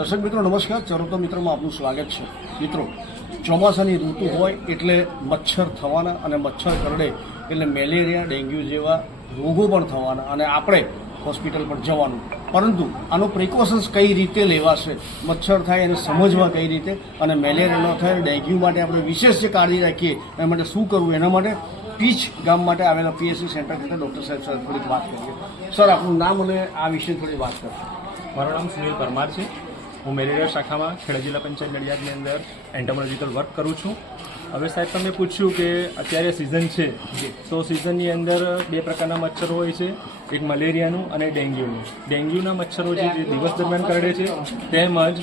દર્શક મિત્રો, નમસ્કાર. ચરોતો મિત્રોમાં આપનું સ્વાગત છે. મિત્રો, ચોમાસાની ઋતુ હોય એટલે મચ્છર થવાના અને મચ્છર કરડે એટલે મેલેરિયા, ડેન્ગ્યુ જેવા રોગો પણ થવાના અને આપણે હોસ્પિટલ પર જવાનું. પરંતુ આનો પ્રિકોશન્સ કઈ રીતે લેવાશે? મચ્છર થાય એને સમજવા કઈ રીતે? અને મેલેરિયા ન થાય, ડેન્ગ્યુ માટે આપણે વિશેષ જે કાળજી રાખીએ, એના માટે શું કરવું? એના માટે પીચ ગામ માટે આવેલા પીએસસી સેન્ટર ખાતે ડૉક્ટર સાહેબ સાથે થોડીક વાત કરીએ. સર, આપનું નામ અને આ વિશે થોડી વાત કરશો મારું નામ સુનિલ પરમાર છે. હું મેલેરિયા શાખામાં ખેડા જિલ્લા પંચાયત નડિયાદની અંદર એન્ટોમોલોજીકલ વર્ક કરું છું. હવે સાહેબ તમે પૂછ્યું કે અત્યારે સિઝન છે. તો સિઝનની અંદર બે પ્રકારના મચ્છરો હોય છે. એક મલેરિયાનું અને ડેન્ગ્યુનું. ડેન્ગ્યુના મચ્છરો છે જે દિવસ દરમિયાન કરડે છે તેમજ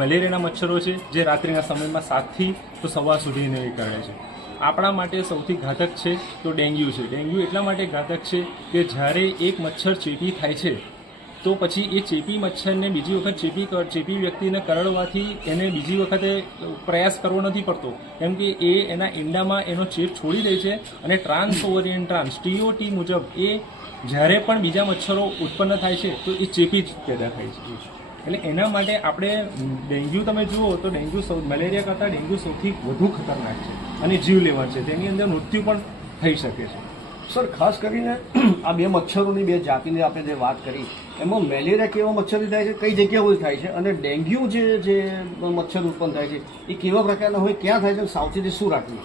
મલેરિયાના મચ્છરો છે જે રાત્રિના સમયમાં સાતથી તો સવા સુધીને એ કરડે છે. આપણા માટે સૌથી ઘાતક છે તો ડેન્ગ્યુ છે. ડેન્ગ્યુ એટલા માટે ઘાતક છે કે જ્યારે એક મચ્છર ચેપી થાય છે તો પછી એ ચેપી મચ્છરને બીજી વખત ચેપી ચેપી વ્યક્તિને કરડવાથી એને બીજી વખતે પ્રયાસ કરવો નથી પડતો. કેમ કે એ એના ઈંડામાં એનો ચેપ છોડી દે છે અને ટ્રાન્સ ઓવરિયન ટ્રાન્સ ટીઓટી મુજબ એ જ્યારે પણ બીજા મચ્છરો ઉત્પન્ન થાય છે, તો એ ચેપી જ પેદા થાય છે. એટલે એના માટે આપણે ડેન્ગ્યુ તમે જુઓ તો ડેન્ગ્યુ સૌ, મલેરિયા કરતાં ડેન્ગ્યુ સૌથી વધુ ખતરનાક છે અને જીવ લેવા છે. તેની અંદર મૃત્યુ પણ થઈ શકે છે. સર, ખાસ કરીને આ બે મચ્છરોની બે જાતિની આપણે જે વાત કરી, એમાં મેલેરિયા કેવા મચ્છર થાય છે, કઈ જગ્યાઓ થાય છે, અને ડેન્ગ્યુ જે જે મચ્છર ઉત્પન્ન થાય છે, એ કેવા પ્રકારના હોય, ક્યાં થાય છે, સાવચેતી શું રાખવી?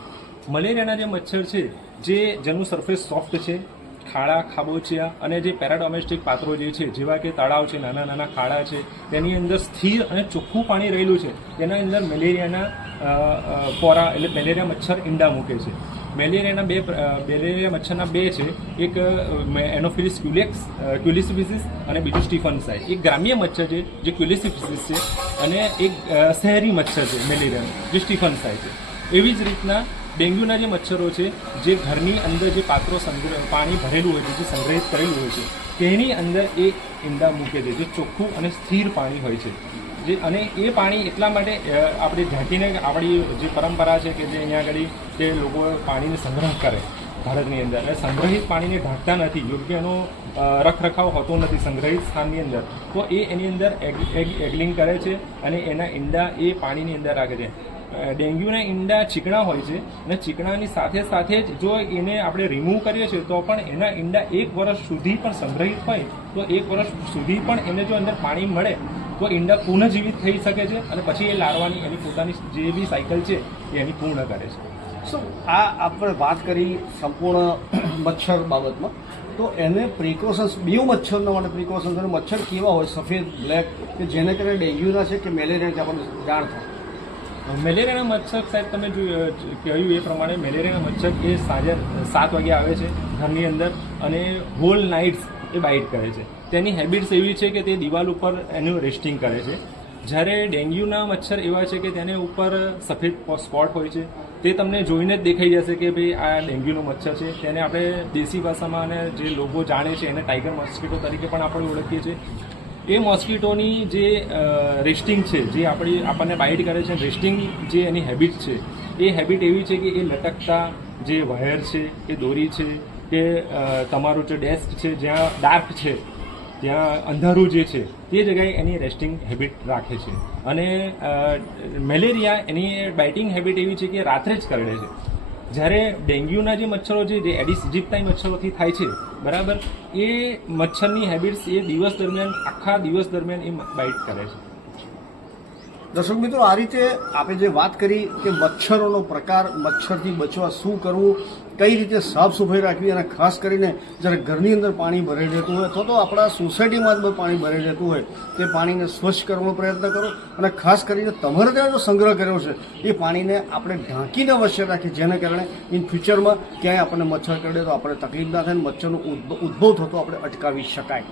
મલેરિયાના જે મચ્છર છે, જે જેનું સરફેસ સોફ્ટ છે ખાડા ખાબોચિયા અને જે પેરાડોમેસ્ટિક પાત્રો જે છે, જેવા કે તળાવ છે, નાના નાના ખાડા છે, તેની અંદર સ્થિર અને ચોખ્ખું પાણી રહેલું છે, તેના અંદર મેલેરિયાના પોરા એટલે મેલેરિયા મચ્છર ઈંડા મૂકે છે. મેલેરિયાના બે મેલેરિયા મચ્છરના બે છે. એક એનોફિલિસ ક્યુલેક્સ ક્યુલિસિફિસિસ અને બીજું સ્ટીફનસાઈ. એક ગ્રામ્ય મચ્છર છે, જે ક્યુલિસિફિસિસ છે અને એક શહેરી મચ્છર છે મેલેરિયાનું જે સ્ટીફનસાઈ છે. એવી જ રીતના ડેન્ગ્યુના જે મચ્છરો છે, જે ઘરની અંદર જે પાત્રો સંગ્રહ, પાણી ભરેલું હોય છે, જે સંગ્રહિત કરેલું હોય છે, તેની અંદર એ ઈંડા મૂકે છે, જે ચોખ્ખું અને સ્થિર પાણી હોય છે. જે અને એ પાણી એટલા માટે આપણી ઢાંકીને આપણી જે પરંપરા છે કે જે અહીંયા આગળ જે લોકો પાણીને સંગ્રહ કરે ભારતની અંદર. અને સંગ્રહિત પાણીને ઢાંકતા નથી, યોગ્ય એનો રખરખાવ હોતો નથી સંગ્રહિત સ્થાનની અંદર. તો એ એની અંદર એગ, એગ- એગલિંગ કરે છે અને એના ઈંડા એ પાણીની અંદર રાખે છે. ડેન્ગ્યુના ઈંડા ચીકણા હોય છે અને ચીકણાની સાથે સાથે જ જો એને આપણે રિમૂવ કરીએ છીએ તો પણ એના ઈંડા એક વર્ષ સુધી પણ સંગ્રહિત હોય, તો એક વર્ષ સુધી પણ એને જો અંદર પાણી મળે, તો ઈંડા પુનઃજીવિત થઈ શકે છે અને પછી એ લારવાની એની પોતાની જે બી સાયકલ છે એ એની પૂર્ણ કરે છે. સો આ આપણે વાત કરી સંપૂર્ણ મચ્છર બાબતમાં. તો એને પ્રિકોશન્સ બે મચ્છરના માટે પ્રિકોશન્સ અને મચ્છર કેવા હોય, સફેદ બ્લેક કે જેને કરીને ડેન્ગ્યુના છે કે મેલેરિયા આપણને જાણ થાય. મેલેરિયાના મચ્છર સાહેબ, તમે કહ્યું એ પ્રમાણે મેલેરિયાના મચ્છર એ સાંજે સાત વાગે આવે છે ઘરની અંદર અને હોલ નાઇટ્સ એ બાઇટ કરે છે. તેની હેબિટ્સ એવી છે કે તે દિવાલ ઉપર એનું રેસ્ટિંગ કરે છે. જ્યારે ડેન્ગ્યુના મચ્છર એવા છે કે તેને ઉપર સફેદ સ્પોટ હોય છે, તે તમને જોઈને જ દેખાઈ જશે કે ભાઈ આ ડેન્ગ્યુનો મચ્છર છે. તેને આપણે દેશી ભાષામાં અને જે લોકો જાણે છે એને ટાઈગર મોસ્કીટો તરીકે પણ આપણે ઓળખીએ છીએ. એ મોસ્કીટોની જે રેસ્ટિંગ છે, જે આપણી, આપણને બાઇટ કરે છે રેસ્ટિંગ જે એની હેબિટ છે, એ હેબિટ એવી છે કે એ લટકતા જે વાયર છે, કે દોરી છે, કે તમારું જે ડેસ્ક છે, જ્યાં ડાર્ક છે ત્યાં અંધારું જે છે, તે જગ્યાએ એની રેસ્ટિંગ હેબિટ રાખે છે. અને મેલેરિયા એની બાઇટિંગ હેબિટ એવી છે કે રાત્રે જ કરડે છે. જ્યારે ડેન્ગ્યુના જે મચ્છરો છે, જે એડિસ ઇજિપ્તાઈ મચ્છરોથી થાય છે, બરાબર? એ મચ્છરની હેબિટ્સ એ દિવસ દરમિયાન, આખા દિવસ દરમિયાન એ બાઇટ કરે છે. દર્શક મિત્રો, આ રીતે આપણે જે વાત કરી કે મચ્છરોનો પ્રકાર, મચ્છરથી બચવા શું કરવું કઈ રીતે સાફ સફાઈ રાખવી અને ખાસ કરીને જ્યારે ઘરની અંદર પાણી ભરાઈ રહેતું હોય અથવા તો આપણા સોસાયટીમાં જ પાણી ભરાઈ રહેતું હોય, તે પાણીને સ્વચ્છ કરવાનો પ્રયત્ન કરો અને ખાસ કરીને તમારે ત્યાં જો સંગ્રહ કર્યો છે, એ પાણીને આપણે ઢાંકીને અવશ્ય રાખીએ, જેના કારણે ઇન ફ્યુચરમાં ક્યાંય આપણને મચ્છર કરડે તો આપણે તકલીફ ના થાય મચ્છરનો ઉદ્ભવ થતો આપણે અટકાવી શકાય.